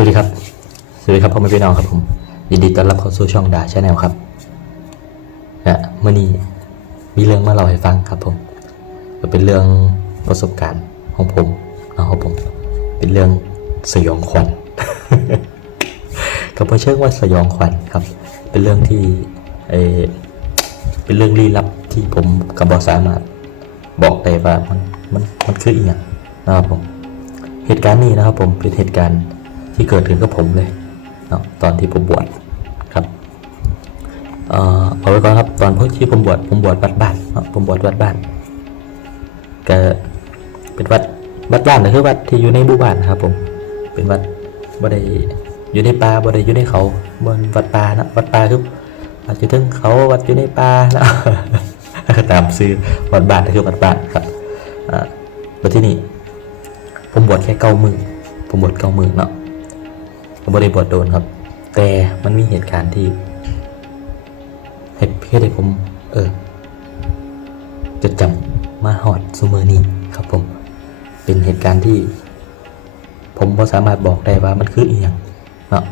วัสดีครับ สวัสดีครับพ่อแม่พี่น้องครับผม ยินดีต้อนรับเข้าสู่ช่องดาชาแนลครับนะเมื่อนี้มีเรื่องมาเล่าให้ฟังครับผมก็เป็นเรื่องประสบการณ์ของผมนะครับผม เป็นเรื่องสยองขวัญก็เพราะเชื่อว่าสยองขวัญครับ เป็นเรื่องที่เอเป็นเรื่องลี้ลับที่ผมกับบอสามารถบอกได้ว่ามันมันมันคืออีกอย่างนะครับผม เหตุการณ์นี้นะครับผมเป็นเหตุการณ์ ที่เกิดขึ้นกับผมเลยเนาะตอนที่ผมบวชครับเอ่อเอาไว้ก่อนครับตอนที่ผมบวชผมบวชวัดบ้านเนาะผมบวชวัดบ้านก็เป็นวัดวัดบ้านก็คือวัดที่อยู่ในหมู่บ้านนะครับ ผมเป็นวัดบ่ได้อยู่ในป่าบ่ได้อยู่ในเขาบนวัดป่านะวัดป่าคือวัดอยู่ถึงเขาวัดอยู่ในป่านะตามซื้อวัดบ้านก็คือวัดบ้านครับอ่าแล้วที่นี่ผมบวชแค่เก้ามือผมบวชเก้ามือเนาะ ผมไม่ได้บวชโดนครับ แต่มันมีเหตุการณ์ที่ให้เพื่อให้ผม เออจดจำมาหอดซูเมอร์นีครับผม เป็นเหตุการณ์ที่ ผมพอสามารถบอกได้ว่ามันคืออีหยังเนาะ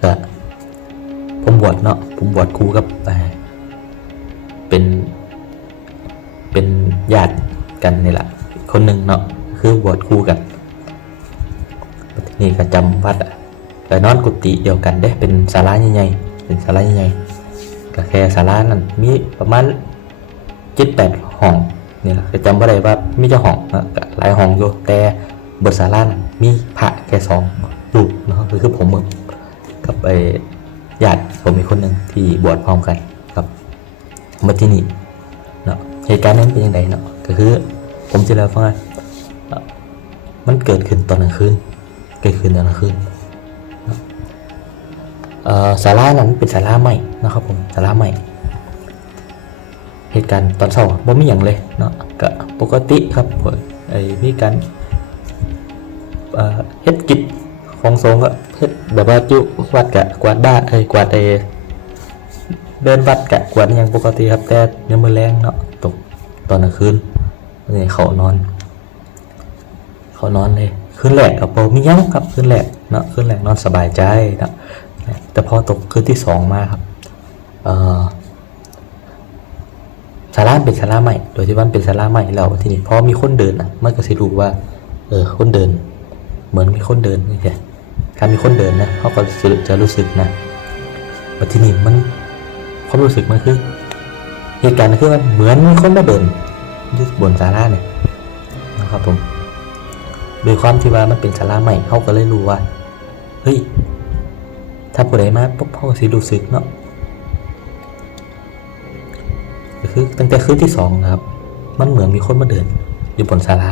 แต่ผมบวชเนาะผมบวชครูกับเอ่เป็น เป็นญาติกันนี่แหละคนหนึ่งเนาะคือบวชครูกัน นี่ก็จำวัดอะแต่นอนกุฏิเดียวกันเด้เป็นศาลาใหญ่ๆเป็นศาลาใหญ่ๆก็แค่ศาลานั้นมีประมาณเจ็ดแปดห้องนี่แหละก็จำว่าได้ว่ามีเจ้าห้องหลายห้องอยู่แต่บนศาลานั้นมีพระแค่สองรูปเนาะก็คือผมกับไอ้ญาติผมมีกคนหนึ่งที่บวชพร้อมกันครับมาที่นี่เนาะเหตุการณ์นั้นเป็นยังไงเนาะก็คือผมจะเล่าฟังว่ามันเกิดขึ้นตอนกลางคืน กิดขึ้นตอนลางคืนเนาะเอ่อศาลานั้นเป็นศาลาใหม่นะครับผมศาลาใหม่เหตุการณ์ตอนเช้าบ่มีอย่างเลยเนาะก็ปกติครับไอ้มีการเฮ็ดกิจของสงฆ์ก็เฮ็ดแบบว่าจุวัดกะกวาดบ้านไอ้กวาดไอ้เดินวัดกะกวาดอย่างปกติครับแต่ยังมือแรงเนาะตกตอนกลางคืนนี่เขานอน เขานอนเลย คืนแรกกับโปมียังครับคืนแรกเนาะคืนแรกนอนสบายใจนะแต่พอตกคืนที่สองมาครับเอ่อศาลาเป็นศาลาใหม่ โดยที่ว่าเป็นศาลาใหม่แล้วทีนี้พอมีคนเดินอะมันก็สิรู้ว่า เออคนเดิน เหมือนมีคนเดินนี่แค่การมีคนเดินนะเขาก็จะรู้สึกนะแต่ทีนี้มันความรู้สึกมันคือเหตุการณ์คือมันเหมือนมีคนมาเดินยึดบนศาลาเนี่ยนะครับผม โดยความที่ว่ามันเป็นศาลาใหม่เขาก็เลยรู้ว่า เฮ้ย ถ้าผู้ใดมาปุ๊บเขาก็สิรู้สึกเนาะคือตั้งแต่คืนที่สองครับ มันเหมือนมีคนมาเดิน อยู่บนศาลา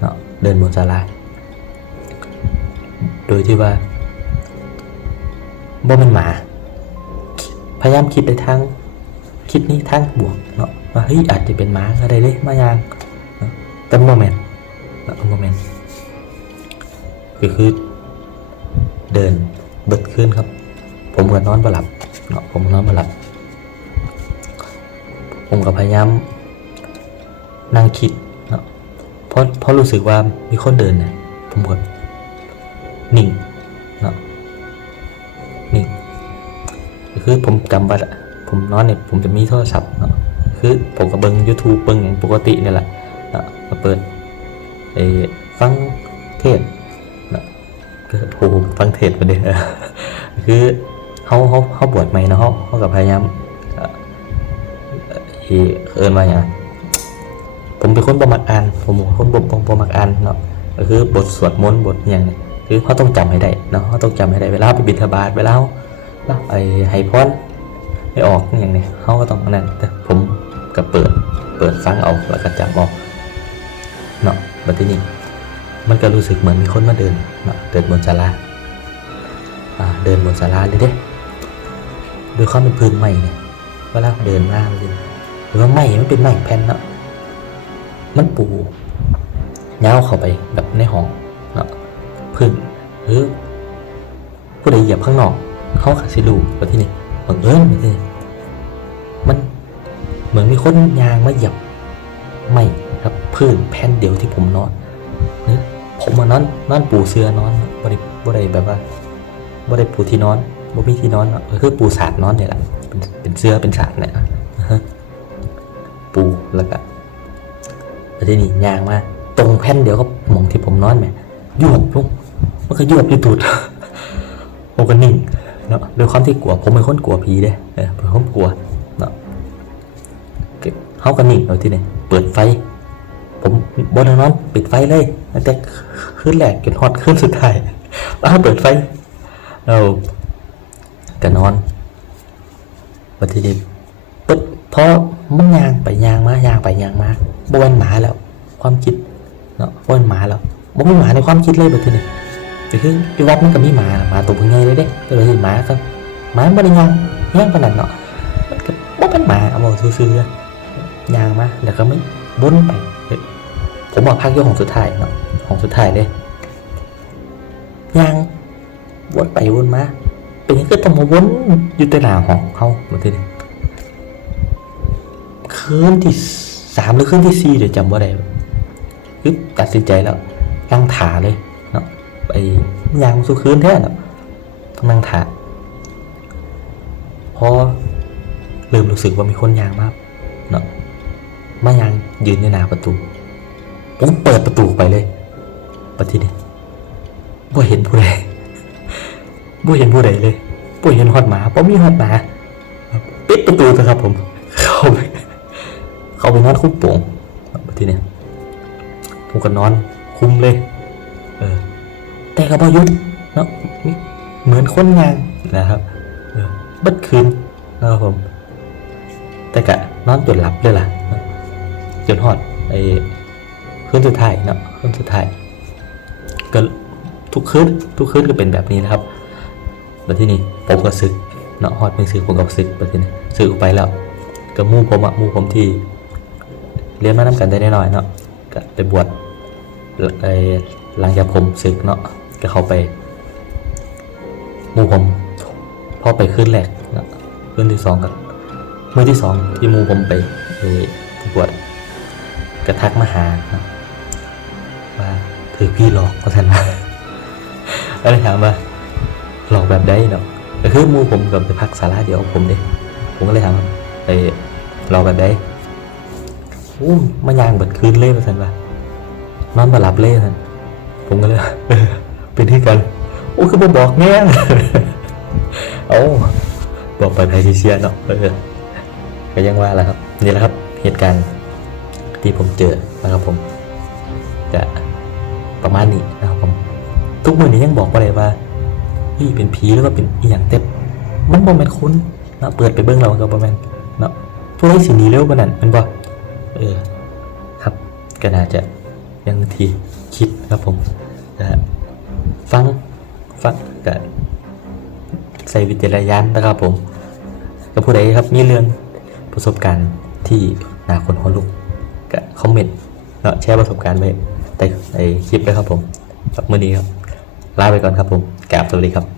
เนาะเดินบนศาลาโดยที่ว่าบ่เป็นหมา พยายามคิดในทาง คิดนี้ทางบวกเนาะว่าเฮ้ยอาจจะเป็นหมาก็ได้เลยมายางเนาะแต่โมเมนต์ โมเมนต์ก็คือ เดินเบิดขึ้นครับ ผมก็นอนไม่หลับเนาะผมนอนไม่หลับ ผมก็พยายามนั่งคิดเนาะเพราะเพราะรู้สึกว่ามีคนเดินเนี่ยผมก็นิ่งเนาะนิ่งคือผมจำวัดอะผมนอนเนี่ยผมจะมีโทรศัพท์เนาะคือผมก็เบิ่ง YouTube เบิ่งอย่างปกตินี่แหละเนาะมาเปิด ไอ้ฟังเทศนะก็โหฟังเทศน์ไปเลยคือเขาเขาเขาบวชใหม่นะเขาเขากับพยายามเอ่อเอ่อเอ่อเอินว่าอย่างผมเป็นคนบ่มักอ่าน ผมคนบ่บ่บ่มักอ่านเนาะก็คือบทสวดมนต์บทอย่างเนี่ยคือเขาต้องจำให้ได้เนาะเขาต้องจำให้ได้เวลาไปบิณฑบาตเวลาแล้วไอ้ไฮพอนไม่ออกอย่างนี้เขาก็ต้องนนั้นแต่ผมก็เปิดเปิดฟังเอาแล้วก็จำเอา บัดที่นี้มันก็รู้สึกเหมือนมีคนมาเดินเนาะเดินบนศาลาเดินบนศาลาเลยเด้ด้วยความเป็นพื้นใหม่เนี่ยเวลาเดินมาเลยหรือว่าไม้มันเป็นไม้แผ่นเนาะมันปูเงาเข้าไปแบบในห้องเนาะพื้นหรือผู้ใดเหยียบข้างนอกเขาขัดสิดูว่าที่นี่บังเอิญว่าที่นี่มันเหมือนมีคนยางมาเหยียบไม่ ครับพื้นแผ่นเดียวที่ผมนอนนะผมมานอนนอนปูเสื้อนอนบ่ได้บ่ได้แบบว่าบ่ได้ปูที่นอนบ่มีที่นอนก็คือปูสาดนอนเนี่ยแหละเป็นเป็นเสื้อเป็นสาดเนี่ยปูแล้วก็ทีนี้ยางมาตรงแผ่นเดียวก็มองที่ผมนอนไหมยวบลงมันก็ยวบอยู่ตูดผมก็นิ่งเนาะด้วยความที่กลัวผมเป็นคนกลัวผีเด้เออเป็นคนกลัวเนาะเขาก็นิ่งเอาที่นี่เปิดไฟ บนนอนปิดไฟเลยตั้งแต่ขึ้นแรกจนฮอตขึ้นสุดท้ายแล้วเปิดไฟเราก็นอนบัดทีนี้ปึ๊บเพราะมันยางไปยางมายางไปยางมาบวนหมาแล้ว ความคิดเนาะบวนหมาแล้วบ่มีหมาในความคิดเลยบัดทีนี้ก็คืออยู่วัดมันก็มีหมาหมาตัวเพิ่งไงเลยเด้ก็เลยเห็นหมาก็หมาบ่ได้ยางแย่งปนนั้นเนาะมันก็บ่เป็นหมาเอาบ่ซื่อๆยางมาแล้วก็ไม่วนไป ผมบอกพักอยของสุดท้ายเนาะของสุดท้ายเลยยังวนไปวนมาเป็นยังก็ต้องมาวนอยู่แต่หน้าห้องเขาเหมือนที่นี่คืนที่สามหรือคืนที่สี่เดี๋ยวจำว่าได้คือตัดสินใจแล้วนั่งถาเลยเนาะไปยางสุคืนแท้เนาะต้องนั่งถาพอเริ่มรู้สึกว่ามีคนยางมากเนาะมายางยืนในหน้าประตู ผมเปิดประตูไปเลยประทีนี้บ่เห็นผู้ใดบ่เห็นผู้ใดเลยบ่เห็นฮอดหมาบ่มีฮอดหมาปิดประตูเถอะครับ ผม เข้าไปเข้าไปนอนคุ้มโป่งประทีนี้ผมก็นอนคุ้มเลย เออ แต่ก็บ่หยุดเนาะมีเหมือนคนงานนะครับเออบัดคืนนะครับผม แต่กะนอนจนหลับเลยล่ะจนฮอดไอ้ คืนสุดท้ายเนาะคืนสุดท้ายก็ทุกคืนทุกคืนก็เป็นแบบนี้นะครับแล้วที่นี่ผมก็ศึกเนาะฮอดมือศึกผมก็ศึกแล้วที่นี่ศึกออกไปแล้วก็มู่ผมอะมู่ผมที่เรียนมาน้ำกันได้น้อยเนาะก็ไปบวชไอหลังจากผมศึกเนาะก็เข้าไปมู่ผมพอไปคืนแรกเนาะคืนที่สองกับมื้อที่สองที่มู่ผมไปไปบวชกระทักมาหาครับ ว่าถือพี่หลอกก็ทันมาก็เลยถามว่าหลอกแบบใดเนาะก็คือมูผมกับไปพักสาระเดียวผมเด้ผมก็เลยถามว่าไปหลอกแบบใดอู้มายางเบิดคืนเล่มาทันว่านอนบาหลับเล่ทันผมก็เลยเป็นที่กัน โอ้คือบ่บอกแง่เอาบอกไปไพทีเซียเนาะเออก็ยังว่าแหละครับ นี่แหละครับเหตุการณ์ที่ผมเจอนะครับผมจะ ประมาณนี้นะครับผมทุกมือนี้ยังบอกว่าอะไรว่าพี่เป็นผีหรือว่าเป็นอีหยังเต็บมันบ่แม่นคุ้นเนาะเปิดไปเบิ่งเราก็บ่แม่นเนาะผู้ใดสิหนีเร็วกว่านั้นมันบ่เออครับก็น่าจะยังทีคิดครับผมนะฟังฟังก็ใส่วิจารณญาณนะครับผมกับผู้ใดครับมีเรื่องประสบการณ์ที่น่าคนหัวลุกก็คอมเมนต์เนาะแชร์ประสบการณ์ไป ในคลิปเลยครับผมครับมื่อนี้ครับลาไปก่อนครับผมกราบสวัสดีครับ